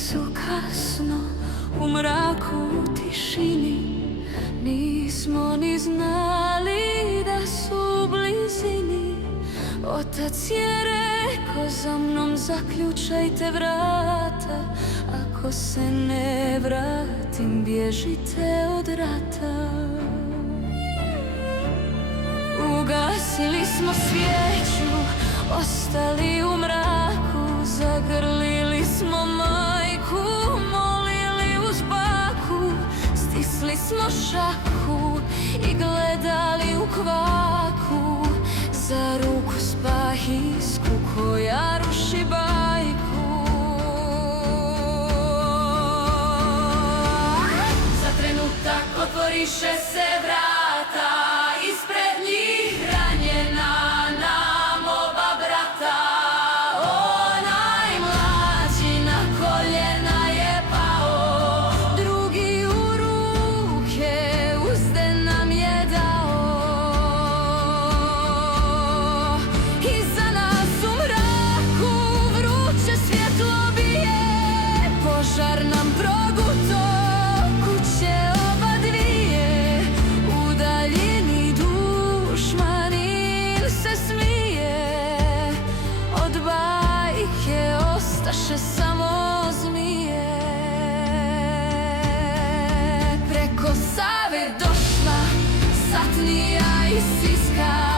blizu kasno, u mraku, u tišini, nismo ni znali da su u blizini. Otac je rekao, za mnom zaključajte vrata, ako se ne vratim, bježite od rata. Ugasili smo svijeću, ostali u mraku, zagrlili smo majku, molili uz baku, stisli smo šaku i gledali u kvaku za ruku spahijsku koja ruši bajku. Za trenutak otvoriše se vrata, ispred njih ranjena nam oba brata. Onaj mlađi na koljena je pao, drugi u ruke uzde nam je dao. Iza nas u mraku vruće svjetlo bije, požar nam proguto kuće oba dvije. U daljini dušmanin se smije, od bajke ostaše samo zmije. Preko Save došla satnija i Siska,